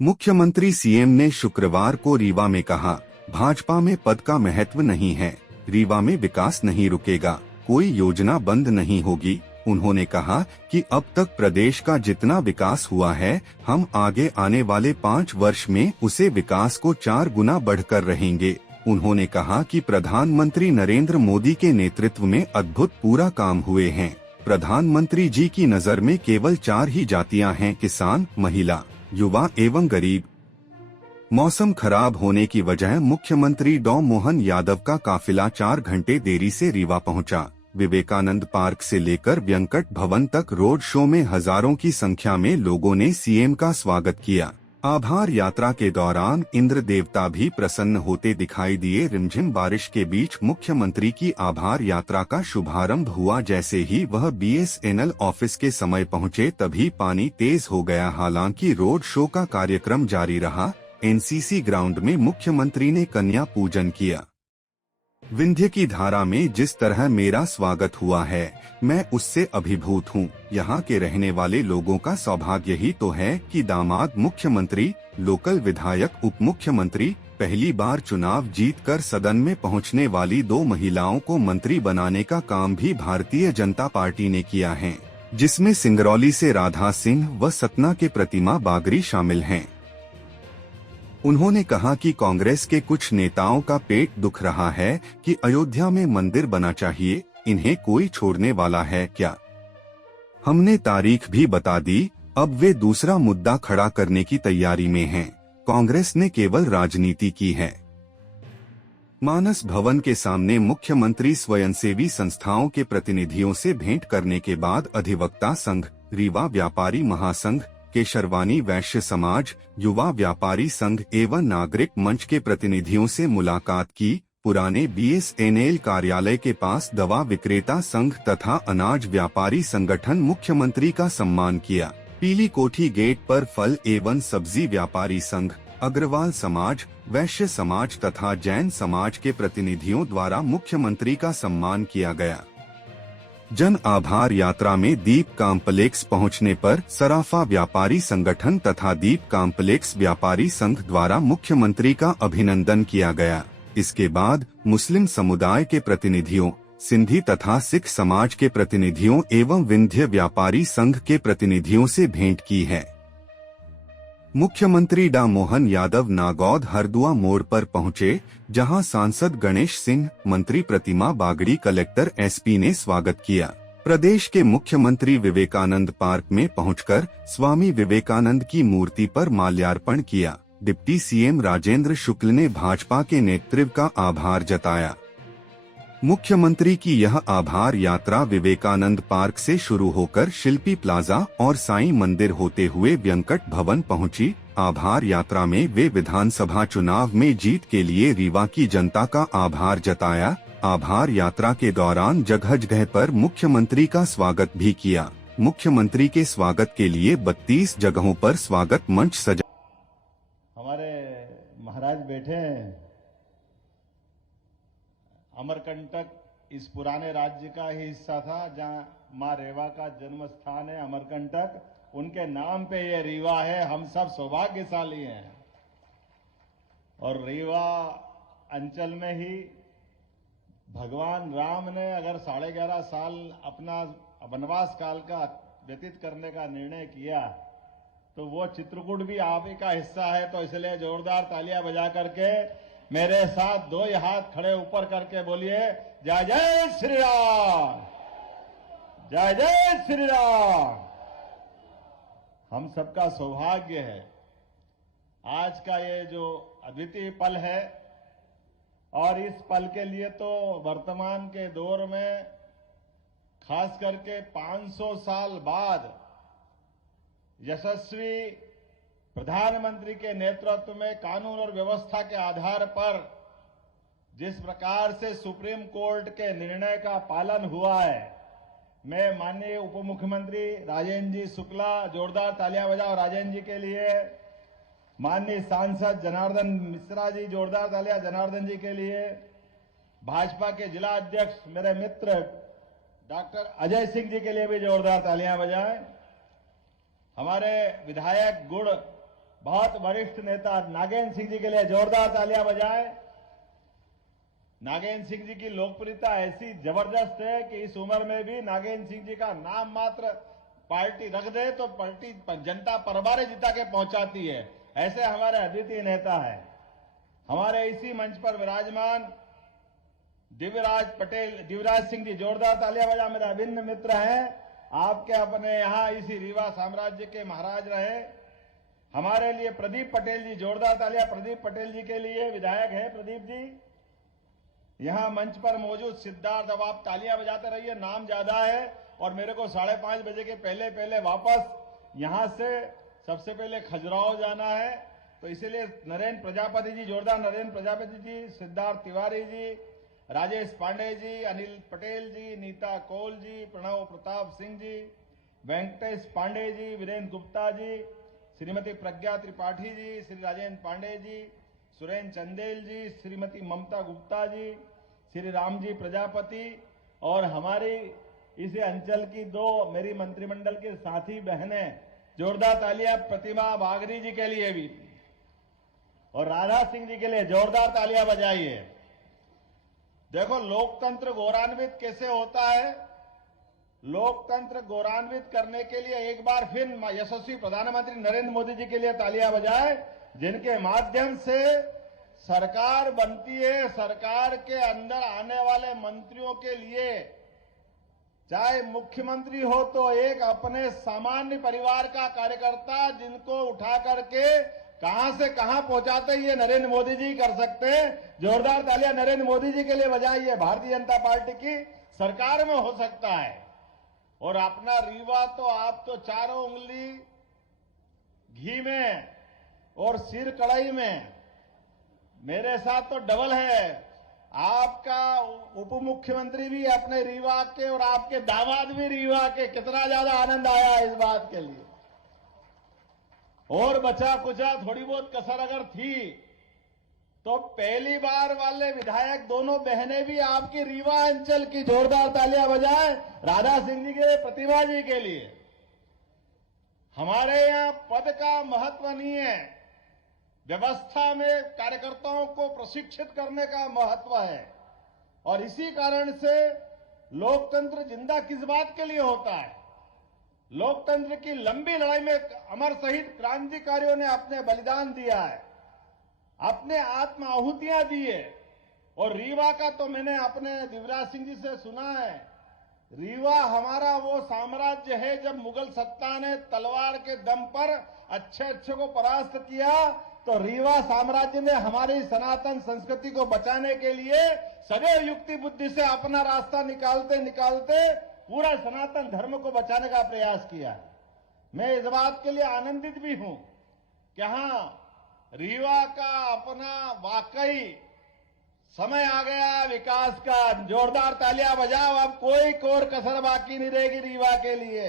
मुख्यमंत्री सीएम ने शुक्रवार को रीवा में कहा, भाजपा में पद का महत्व नहीं है, रीवा में विकास नहीं रुकेगा, कोई योजना बंद नहीं होगी। उन्होंने कहा कि अब तक प्रदेश का जितना विकास हुआ है, हम आगे आने वाले 5 वर्ष में उसे विकास को 4 गुना बढ़कर रहेंगे। उन्होंने कहा कि प्रधानमंत्री नरेंद्र मोदी के नेतृत्व में अद्भुत पूरा काम हुए हैं। प्रधानमंत्री जी की नजर में केवल 4 ही जातियां हैं, किसान, महिला, युवा एवं गरीब। मौसम खराब होने की वजह मुख्यमंत्री डॉ मोहन यादव का काफिला 4 घंटे देरी से रीवा पहुंचा। विवेकानंद पार्क से लेकर वेंकट भवन तक रोड शो में हजारों की संख्या में लोगों ने सीएम का स्वागत किया। आभार यात्रा के दौरान इंद्र देवता भी प्रसन्न होते दिखाई दिए। रिमझिम बारिश के बीच मुख्यमंत्री की आभार यात्रा का शुभारंभ हुआ। जैसे ही वह बीएसएनएल ऑफिस के समय पहुंचे तभी पानी तेज हो गया। हालांकि रोड शो का कार्यक्रम जारी रहा। एनसीसी ग्राउंड में मुख्यमंत्री ने कन्या पूजन किया। विंध्य की धारा में जिस तरह मेरा स्वागत हुआ है, मैं उससे अभिभूत हूँ। यहाँ के रहने वाले लोगों का सौभाग्य ही तो है कि दामाद मुख्यमंत्री, लोकल विधायक, उप मुख्यमंत्री, पहली बार चुनाव जीतकर सदन में पहुँचने वाली 2 महिलाओं को मंत्री बनाने का काम भी भारतीय जनता पार्टी ने किया है, जिसमें सिंगरौली से राधा सिंह व सतना के प्रतिमा बागरी शामिल हैं। उन्होंने कहा कि कांग्रेस के कुछ नेताओं का पेट दुख रहा है कि अयोध्या में मंदिर बना चाहिए, इन्हें कोई छोड़ने वाला है क्या? हमने तारीख भी बता दी, अब वे दूसरा मुद्दा खड़ा करने की तैयारी में हैं। कांग्रेस ने केवल राजनीति की है। मानस भवन के सामने मुख्यमंत्री स्वयंसेवी संस्थाओं के प्रतिनिधियों से भेंट करने के बाद अधिवक्ता संघ, रीवा व्यापारी महासंघ, केशरवानी वैश्य समाज, युवा व्यापारी संघ एवं नागरिक मंच के प्रतिनिधियों से मुलाकात की। पुराने बीएसएनएल कार्यालय के पास दवा विक्रेता संघ तथा अनाज व्यापारी संगठन मुख्यमंत्री का सम्मान किया। पीली कोठी गेट पर फल एवं सब्जी व्यापारी संघ, अग्रवाल समाज, वैश्य समाज तथा जैन समाज के प्रतिनिधियों द्वारा मुख्यमंत्री का सम्मान किया गया। जन आभार यात्रा में दीप कॉम्प्लेक्स पहुंचने पर सराफा व्यापारी संगठन तथा दीप कॉम्प्लेक्स व्यापारी संघ द्वारा मुख्यमंत्री का अभिनंदन किया गया। इसके बाद मुस्लिम समुदाय के प्रतिनिधियों, सिंधी तथा सिख समाज के प्रतिनिधियों एवं विंध्य व्यापारी संघ के प्रतिनिधियों से भेंट की है। मुख्यमंत्री डॉ मोहन यादव नागौद हरदुआ मोड़ पर पहुंचे, जहां सांसद गणेश सिंह, मंत्री प्रतिमा बागड़ी, कलेक्टर एसपी ने स्वागत किया। प्रदेश के मुख्यमंत्री विवेकानंद पार्क में पहुंचकर स्वामी विवेकानंद की मूर्ति पर माल्यार्पण किया। डिप्टी सीएम राजेंद्र शुक्ल ने भाजपा के नेतृत्व का आभार जताया। मुख्यमंत्री की यह आभार यात्रा विवेकानंद पार्क से शुरू होकर शिल्पी प्लाजा और साईं मंदिर होते हुए वेंकट भवन पहुंची। आभार यात्रा में वे विधानसभा चुनाव में जीत के लिए रीवा की जनता का आभार जताया। आभार यात्रा के दौरान जगह जगह पर मुख्यमंत्री का स्वागत भी किया। मुख्यमंत्री के स्वागत के लिए 32 जगहों पर स्वागत मंच सजा। हमारे महाराज बैठे हैं। अमरकंटक इस पुराने राज्य का ही हिस्सा था, जहां मां रेवा का जन्म स्थान है। अमरकंटक, उनके नाम पे ये रीवा है। हम सब सौभाग्यशाली हैं। और रीवा अंचल में ही भगवान राम ने अगर 11.5 साल अपना वनवास काल का व्यतीत करने का निर्णय किया, तो वो चित्रकूट भी आप ही का हिस्सा है। तो इसलिए जोरदार तालियां बजा करके मेरे साथ 2 हाथ खड़े ऊपर करके बोलिए, जय जय श्री राम, जय जय श्री राम। हम सबका सौभाग्य है आज का ये जो अद्वितीय पल है। और इस पल के लिए तो वर्तमान के दौर में खास करके 500 साल बाद यशस्वी प्रधानमंत्री के नेतृत्व में कानून और व्यवस्था के आधार पर जिस प्रकार से सुप्रीम कोर्ट के निर्णय का पालन हुआ है, मैं माननीय उप मुख्यमंत्री राजेंद्र जी शुक्ला, जोरदार तालियां बजाओ राजेंद्र जी के लिए। माननीय सांसद जनार्दन मिश्रा जी, जोरदार तालियां जनार्दन जी के लिए। भाजपा के जिला अध्यक्ष मेरे मित्र डॉक्टर अजय सिंह जी के लिए भी जोरदार तालियां बजाएं। हमारे विधायक गुड़ बहुत वरिष्ठ नेता नागेंद्र सिंह जी के लिए जोरदार तालियां बजाएं। नागेंद्र सिंह जी की लोकप्रियता ऐसी जबरदस्त है कि इस उम्र में भी नागेंद्र सिंह जी का नाम मात्र पार्टी रख दे तो पार्टी जनता परबारे जिता के पहुंचाती है। ऐसे हमारे अद्वितीय नेता है। हमारे इसी मंच पर विराजमान दिव्यराज सिंह जी, जोरदार तालियां बजा। मेरे अभिन्न मित्र हैं, आपके अपने यहां इसी रीवा साम्राज्य के महाराज रहे। हमारे लिए प्रदीप पटेल जी, जोरदार तालियां प्रदीप पटेल जी के लिए, विधायक है प्रदीप जी। यहां मंच पर मौजूद सिद्धार्थ, अब आप तालियां बजाते रहिए, नाम ज्यादा है और मेरे को 5:30 बजे के पहले वापस यहां से सबसे पहले खजुराहो जाना है, तो इसीलिए नरेंद्र प्रजापति जी, जोरदार नरेंद्र प्रजापति जी, सिद्धार्थ तिवारी जी, राजेश पांडे जी, अनिल पटेल जी, नीता कौल जी, प्रणव प्रताप सिंह जी, वेंकटेश पांडे जी, वीरेंद्र गुप्ता जी, श्रीमती प्रज्ञा त्रिपाठी जी, श्री राजेंद्र पांडे जी, सुरेंद्र चंदेल जी, श्रीमती ममता गुप्ता जी, श्री राम जी प्रजापति और हमारी इस अंचल की 2 मेरी मंत्रिमंडल के साथी बहनें, जोरदार तालियां प्रतिमा बागरी जी के लिए भी और राधा सिंह जी के लिए जोरदार तालियां बजाइए। देखो लोकतंत्र गौरवान्वित कैसे होता है। लोकतंत्र गौरवान्वित करने के लिए एक बार फिर यशस्वी प्रधानमंत्री नरेंद्र मोदी जी के लिए तालियां बजाएं, जिनके माध्यम से सरकार बनती है। सरकार के अंदर आने वाले मंत्रियों के लिए, चाहे मुख्यमंत्री हो तो एक अपने सामान्य परिवार का कार्यकर्ता, जिनको उठा करके कहां से कहां पहुंचाते ये नरेंद्र मोदी जी कर सकते हैं। जोरदार तालियां नरेंद्र मोदी जी के लिए बजाइए। भारतीय जनता पार्टी की सरकार में हो सकता है। और अपना रीवा तो आप तो चारों उंगली घी में और सिर कढ़ाई में, मेरे साथ तो डबल है। आपका उप मुख्यमंत्री भी अपने रीवा के और आपके दामाद भी रीवा के, कितना ज्यादा आनंद आया इस बात के लिए। और बचा कुचा थोड़ी बहुत कसर अगर थी तो पहली बार वाले विधायक दोनों बहनें भी आपकी रीवा अंचल की, जोरदार तालियां बजाएं राधा सिंह जी के लिए, प्रतिभा जी के लिए। हमारे यहां पद का महत्व नहीं है, व्यवस्था में कार्यकर्ताओं को प्रशिक्षित करने का महत्व है। और इसी कारण से लोकतंत्र जिंदा किस बात के लिए होता है। लोकतंत्र की लंबी लड़ाई में अमर शहीद क्रांतिकारियों ने अपने बलिदान दिया है, अपने आत्म आहुतियां दी है। और रीवा का तो मैंने अपने दिव्यराज सिंह जी से सुना है, रीवा हमारा वो साम्राज्य है जब मुगल सत्ता ने तलवार के दम पर अच्छे को परास्त किया, तो रीवा साम्राज्य ने हमारी सनातन संस्कृति को बचाने के लिए सदैव युक्ति बुद्धि से अपना रास्ता निकालते निकालते पूरा सनातन धर्म को बचाने का प्रयास किया है। मैं इस बात के लिए आनंदित भी हूं कि हां, रीवा का अपना वाकई समय आ गया विकास का। जोरदार तालियां बजाओ, अब कोई कोर कसर बाकी नहीं रहेगी रीवा के लिए।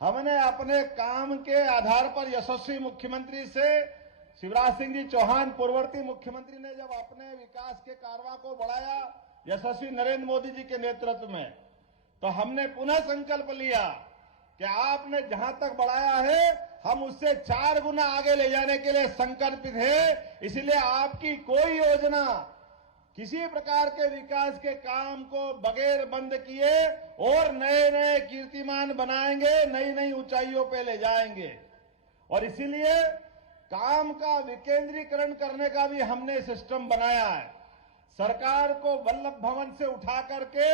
हमने अपने काम के आधार पर यशस्वी मुख्यमंत्री से शिवराज सिंह जी चौहान, पूर्ववर्ती मुख्यमंत्री ने जब अपने विकास के कारवां को बढ़ाया यशस्वी नरेंद्र मोदी जी के नेतृत्व में, तो हमने पुनः संकल्प लिया कि आपने जहां तक बढ़ाया है हम उससे 4 गुना आगे ले जाने के लिए संकल्पित है। इसलिए आपकी कोई योजना, किसी प्रकार के विकास के काम को बगैर बंद किए और नए नए कीर्तिमान बनाएंगे, नई नई ऊंचाइयों पे ले जाएंगे। और इसीलिए काम का विकेंद्रीकरण करने का भी हमने सिस्टम बनाया है। सरकार को वल्लभ भवन से उठा करके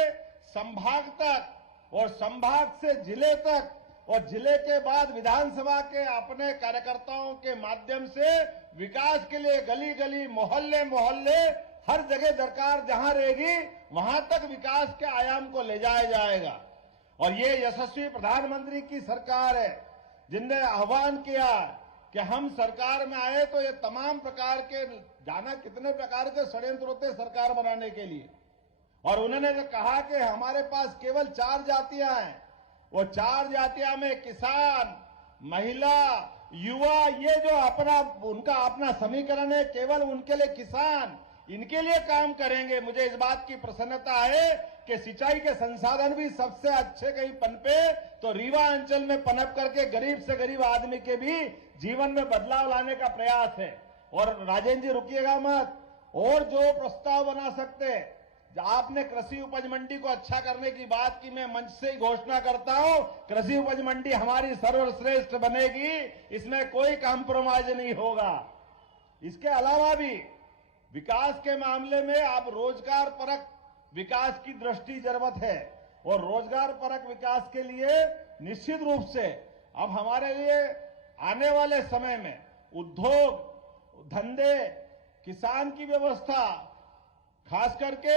संभाग तक और संभाग से जिले तक और जिले के बाद विधानसभा के अपने कार्यकर्ताओं के माध्यम से विकास के लिए गली गली, मोहल्ले मोहल्ले, हर जगह दरकार जहां रहेगी वहां तक विकास के आयाम को ले जाया जाएगा। और ये यशस्वी प्रधानमंत्री की सरकार है जिनने आह्वान किया कि हम सरकार में आए तो ये तमाम प्रकार के, जाना कितने प्रकार के षड्यंत्र होते सरकार बनाने के लिए। और उन्होंने कहा कि हमारे पास केवल 4 जातियां हैं, वो 4 जातियां में किसान, महिला, युवा, ये जो उनका अपना समीकरण है, केवल उनके लिए किसान, इनके लिए काम करेंगे। मुझे इस बात की प्रसन्नता है कि सिंचाई के संसाधन भी सबसे अच्छे कहीं पनपे तो रीवा अंचल में पनप करके गरीब से गरीब आदमी के भी जीवन में बदलाव लाने का प्रयास है। और राजेंद्र जी रुकिएगा मत, और जो प्रस्ताव बना सकते हैं, आपने कृषि उपज मंडी को अच्छा करने की बात की, मैं मंच से ही घोषणा करता हूं, कृषि उपज मंडी हमारी सर्वश्रेष्ठ बनेगी, इसमें कोई कॉम्प्रोमाइज नहीं होगा। इसके अलावा भी विकास के मामले में आप रोजगार परक विकास की दृष्टि जरूरत है, और रोजगार परक विकास के लिए निश्चित रूप से अब हमारे लिए आने वाले समय में उद्योग धंधे किसान की व्यवस्था, खास करके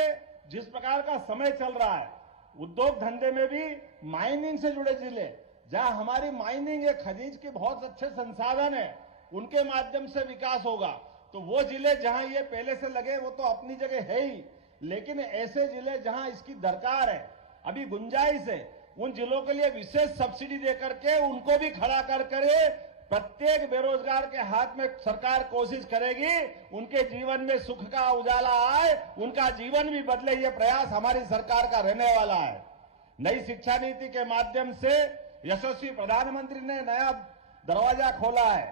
जिस प्रकार का समय चल रहा है, उद्योग धंधे में भी माइनिंग से जुड़े जिले जहां हमारी माइनिंग है, खनिज के बहुत अच्छे संसाधन है, उनके माध्यम से विकास होगा। तो वो जिले जहां ये पहले से लगे वो तो अपनी जगह है ही, लेकिन ऐसे जिले जहां इसकी दरकार है, अभी गुंजाइश है, उन जिलों के लिए विशेष सब्सिडी देकर के उनको भी खड़ा कर करे प्रत्येक बेरोजगार के हाथ में सरकार कोशिश करेगी उनके जीवन में सुख का उजाला आए, उनका जीवन भी बदले, ये प्रयास हमारी सरकार का रहने वाला है। नई शिक्षा नीति के माध्यम से यशस्वी प्रधानमंत्री ने नया दरवाजा खोला है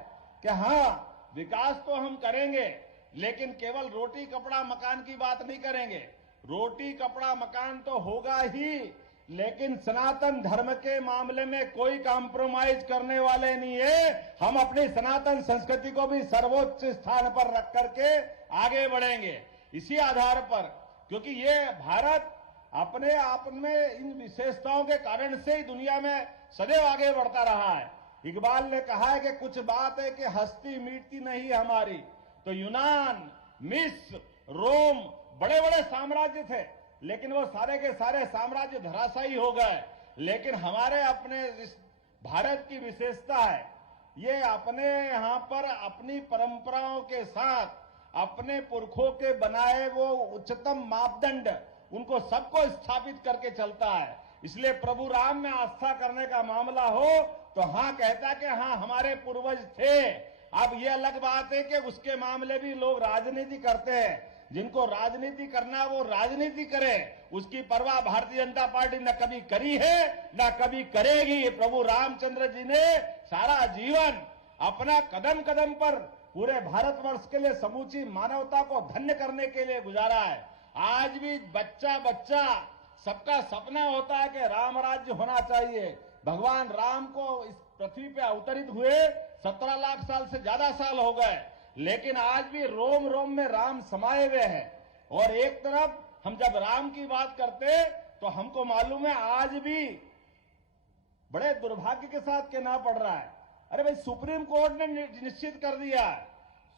कि हाँ, विकास तो हम करेंगे, लेकिन केवल रोटी कपड़ा मकान की बात नहीं करेंगे। रोटी कपड़ा मकान तो होगा ही, लेकिन सनातन धर्म के मामले में कोई कॉम्प्रोमाइज करने वाले नहीं है। हम अपनी सनातन संस्कृति को भी सर्वोच्च स्थान पर रख करके आगे बढ़ेंगे। इसी आधार पर, क्योंकि ये भारत अपने आप में इन विशेषताओं के कारण से ही दुनिया में सदैव आगे बढ़ता रहा है। इकबाल ने कहा है कि कुछ बात है कि हस्ती मिटती नहीं हमारी। तो यूनान, मिस्र, रोम बड़े बड़े साम्राज्य थे, लेकिन वो सारे के सारे साम्राज्य धराशायी हो गए। लेकिन हमारे अपने भारत की विशेषता है, ये अपने यहां पर अपनी परंपराओं के साथ अपने पुरखों के बनाए वो उच्चतम मापदंड, उनको सबको स्थापित करके चलता है। इसलिए प्रभु राम में आस्था करने का मामला हो तो हाँ कहता कि हाँ हमारे पूर्वज थे। अब ये अलग बात है कि उसके मामले भी लोग राजनीति करते हैं। जिनको राजनीति करना वो राजनीति करे, उसकी परवाह भारतीय जनता पार्टी न कभी करी है न कभी करेगी। प्रभु रामचंद्र जी ने सारा जीवन अपना कदम कदम पर पूरे भारतवर्ष के लिए समूची मानवता को धन्य करने के लिए गुजारा है। आज भी बच्चा बच्चा सबका सपना होता है कि राम राज्य होना चाहिए। भगवान राम को इस पृथ्वी पे अवतरित हुए 17 लाख साल से ज्यादा साल हो गए, लेकिन आज भी रोम रोम में राम समाये हुए हैं। और एक तरफ हम जब राम की बात करते तो हमको मालूम है आज भी बड़े दुर्भाग्य के साथ कहना पड़ रहा है, अरे भाई सुप्रीम कोर्ट ने निश्चित कर दिया है।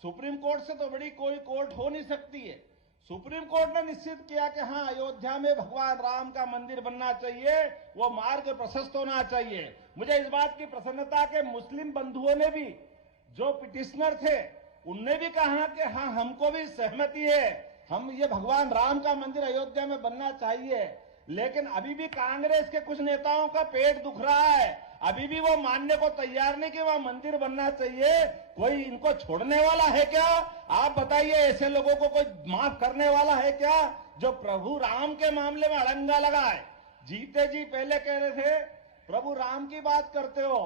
सुप्रीम कोर्ट से तो बड़ी कोई कोर्ट हो नहीं सकती है। सुप्रीम कोर्ट ने निश्चित किया कि हाँ अयोध्या में भगवान राम का मंदिर बनना चाहिए, वो मार्ग प्रशस्त होना चाहिए। मुझे इस बात की प्रसन्नता के मुस्लिम बंधुओं ने भी, जो पिटिशनर थे, उनने भी कहा कि हाँ हमको भी सहमति है, हम ये भगवान राम का मंदिर अयोध्या में बनना चाहिए। लेकिन अभी भी कांग्रेस के कुछ नेताओं का पेट दुख रहा है, अभी भी वो मानने को तैयार नहीं कि वह मंदिर बनना चाहिए। कोई इनको छोड़ने वाला है क्या? आप बताइए, ऐसे लोगों को कोई माफ करने वाला है क्या जो प्रभु राम के मामले में अड़ंगा लगाए? जीते जी पहले कह रहे थे प्रभु राम की बात करते हो,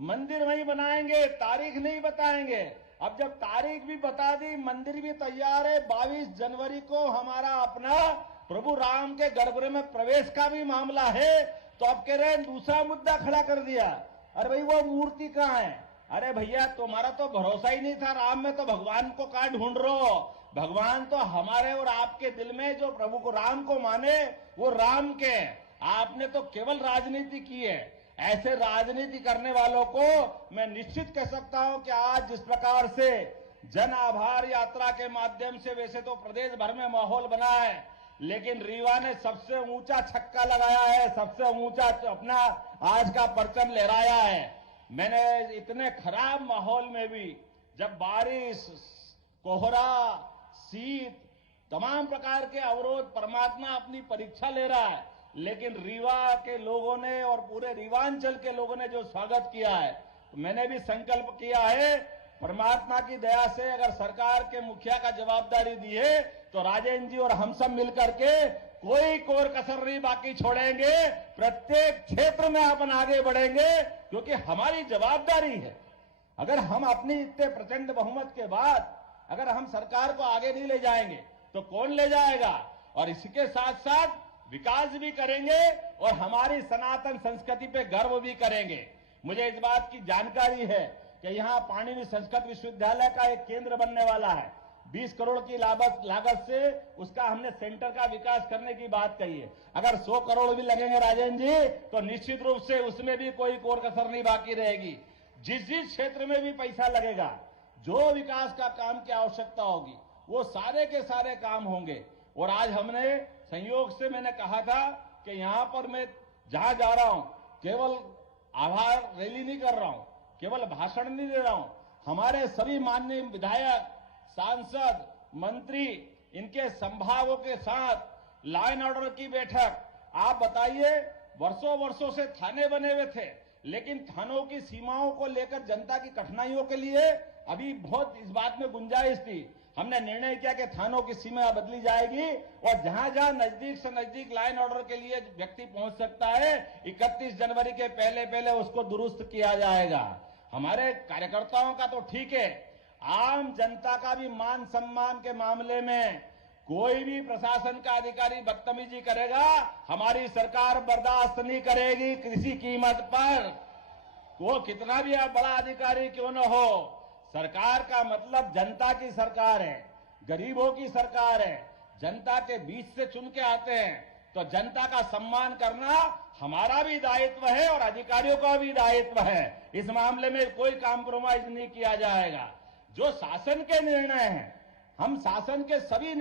मंदिर वहीं बनाएंगे, तारीख नहीं बताएंगे। अब जब तारीख भी बता दी, मंदिर भी तैयार है, 22 जनवरी को हमारा अपना प्रभु राम के गर्भगृह में प्रवेश का भी मामला है, तो अब कह रहे हैं दूसरा मुद्दा खड़ा कर दिया। अरे भाई वो मूर्ति कहाँ है? अरे भैया तुम्हारा तो भरोसा ही नहीं था राम में, तो भगवान को कहाँ ढूंढ रहे हो? भगवान तो हमारे और आपके दिल में, जो प्रभु को राम को माने वो राम के। आपने तो केवल राजनीति की है। ऐसे राजनीति करने वालों को मैं निश्चित कह सकता हूं कि आज जिस प्रकार से जन आभार यात्रा के माध्यम से वैसे तो प्रदेश भर में माहौल बना है, लेकिन रीवा ने सबसे ऊंचा छक्का लगाया है, सबसे ऊंचा अपना आज का परचम लहराया है। मैंने इतने खराब माहौल में भी, जब बारिश, कोहरा, शीत, तमाम प्रकार के अवरोध, परमात्मा अपनी परीक्षा ले रहा है, लेकिन रीवा के लोगों ने और पूरे रीवांचल के लोगों ने जो स्वागत किया है, तो मैंने भी संकल्प किया है, परमात्मा की दया से अगर सरकार के मुखिया का जवाबदारी दी है तो राजेंद्र जी और हम सब मिलकर के कोई कोर कसर नहीं बाकी छोड़ेंगे। प्रत्येक क्षेत्र में अपन आगे बढ़ेंगे, क्योंकि हमारी जवाबदारी है। अगर हम अपनी इतने प्रचंड बहुमत के बाद अगर हम सरकार को आगे नहीं ले जाएंगे तो कौन ले जाएगा? और इसके साथ साथ विकास भी करेंगे और हमारी सनातन संस्कृति पे गर्व भी करेंगे। मुझे इस बात की जानकारी है कि यहां पाणिनि संस्कृत विश्वविद्यालय का एक केंद्र बनने वाला है। 20 करोड़ की लागत से उसका हमने सेंटर का विकास करने की बात कही है। अगर 100 करोड़ भी लगेंगे राजन जी, तो निश्चित रूप से उसमें भी कोई कोर कसर नहीं बाकी रहेगी। जिस क्षेत्र में भी पैसा लगेगा, जो विकास का काम की आवश्यकता होगी, वो सारे के सारे काम होंगे। और आज हमने संयोग से मैंने कहा था कि यहां पर मैं जहां जा रहा हूं केवल आभार रैली नहीं कर रहा हूं, केवल भाषण नहीं दे रहा हूं। हमारे सभी माननीय विधायक, सांसद, मंत्री, इनके संभागों के साथ लॉ एंड ऑर्डर की बैठक। आप बताइए, वर्षों वर्षों से थाने बने हुए थे, लेकिन थानों की सीमाओं को लेकर जनता की कठिनाइयों के लिए अभी बहुत इस बात में गुंजाइश थी। हमने निर्णय किया कि थानों की सीमा बदली जाएगी और जहां जहां नजदीक से नजदीक लॉ एंड ऑर्डर के लिए व्यक्ति पहुंच सकता है, 31 जनवरी के पहले पहले उसको दुरुस्त किया जाएगा। हमारे कार्यकर्ताओं का तो ठीक है, आम जनता का भी मान सम्मान के मामले में कोई भी प्रशासन का अधिकारी बदतमीजी करेगा, हमारी सरकार बर्दाश्त नहीं करेगी किसी कीमत पर। वो कितना भी बड़ा अधिकारी क्यों न हो, सरकार का मतलब जनता की सरकार है, गरीबों की सरकार है, जनता के बीच से चुन के आते हैं। तो जनता का सम्मान करना हमारा भी दायित्व है और अधिकारियों का भी दायित्व है। इस मामले में कोई कॉम्प्रोमाइज नहीं किया जाएगा। जो शासन के निर्णय हैं, हम शासन के सभी